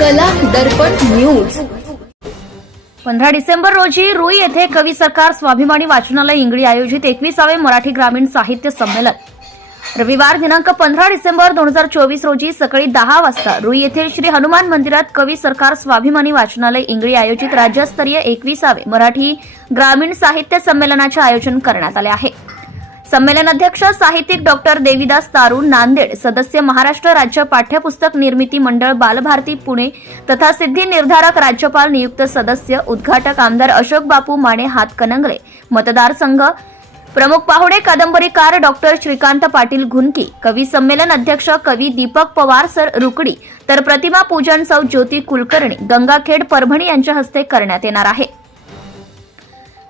कला दर्पण न्यूज. पंधरा डिसेंबर रोजी रुई येथे कवी सरकार स्वाभिमानी वाचनालय इंगळी आयोजित एकविसावे मराठी ग्रामीण साहित्य संमेलन. रविवार दिनांक पंधरा डिसेंबर दोन हजार चोवीस रोजी सकाळी दहा वाजता रुई येथील श्री हनुमान मंदिरात कवी सरकार स्वाभिमानी वाचनालय इंगळी आयोजित राज्यस्तरीय एकविसावे मराठी ग्रामीण साहित्य संमेलनाचे आयोजन करण्यात आले आहे. संमेलनाध्यक्ष साहित्यिक डॉक्टर देवीदास तारू नांदेड सदस्य महाराष्ट्र राज्य पाठ्यपुस्तक निर्मिती मंडळ बालभारती पुणे तथा सिद्धी निर्धारक राज्यपाल नियुक्त सदस्य उद्घाटक आमदार अशोक बापू माने हातकणंगले मतदारसंघ प्रमुख पाहुणे कादंबरीकार डॉक्टर श्रीकांत पाटील घुनकी. कवी संमेलन अध्यक्ष कवी दीपक पवार सर रुकडी. तर प्रतिमा पूजन सौ ज्योती कुलकर्णी. गंगाखेड परभणी यांच्या हस्ते करण्यात येणार आहे.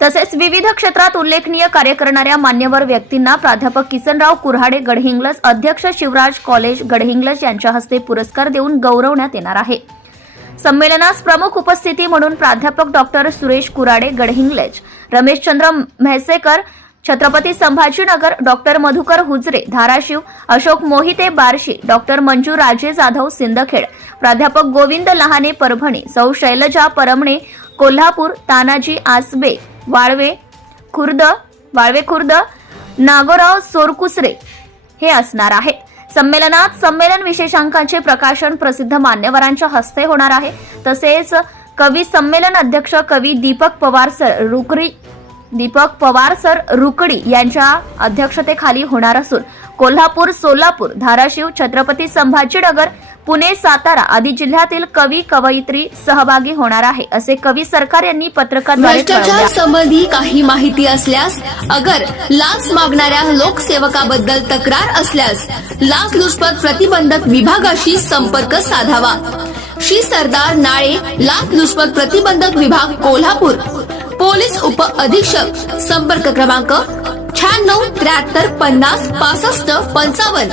तसेच विविध क्षेत्रात उल्लेखनीय कार्य करणाऱ्या मान्यवर व्यक्तींना प्राध्यापक किसनराव कुऱ्हाडे गडहिंग्लज अध्यक्ष शिवराज कॉलेज गडहिंग्लज यांच्या हस्ते पुरस्कार देऊन गौरवण्यात येणार आहे. संमेलनास प्रमुख उपस्थिती म्हणून प्राध्यापक doctor Suresh Kurade Gadhinglaj Rameshchandra Mhaisekar Chhatrapati Sambhajinagar doctor Madhukar Hujare Dharashiv Ashok Mohite Barshi doctor Manju Raje Jadhav Sindkhed प्राध्यापक गोविंद लहाने परभणी सौ शैलजा परमणे कोल्हापूर तानाजी आसबे वाळवे खुर्द वाळवे खुर्द नागोराव सोरकुसरे हे असणार आहे. संमेलनात संमेलन विशेषांकांचे प्रकाशन प्रसिद्ध मान्यवरांच्या हस्ते होणार आहे. तसेच कवी संमेलन अध्यक्ष कवी दीपक पवार सर रुकरी दीपक पवार सर रुकडी यांच्या अध्यक्षतेखाली होणार असून कोल्हापूर सोलापूर धाराशिव छत्रपती संभाजीनगर पुणे सातारा आदी जिल्ह्यातील कवी कवयित्री सहभागी होणार आहे असे कवी सरकार यांनी भ्रष्टाचार. संबंधी काही माहिती असल्यास अगर लाच मागणाऱ्या लोकसेवकाबद्दल तक्रार असल्यास लाच लुचपत प्रतिबंधक विभागाशी संपर्क साधावा. श्री सरदार नाळे लाच लुचपत प्रतिबंधक विभाग कोल्हापूर. पोलीस उप अधीक्षक संपर्क क्रमांक शहाण्णव त्र्याहत्तर पन्नास पासष्ट पंचावन्न.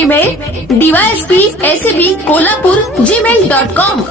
Email DYSP ACB Kolhapur Gmail dot com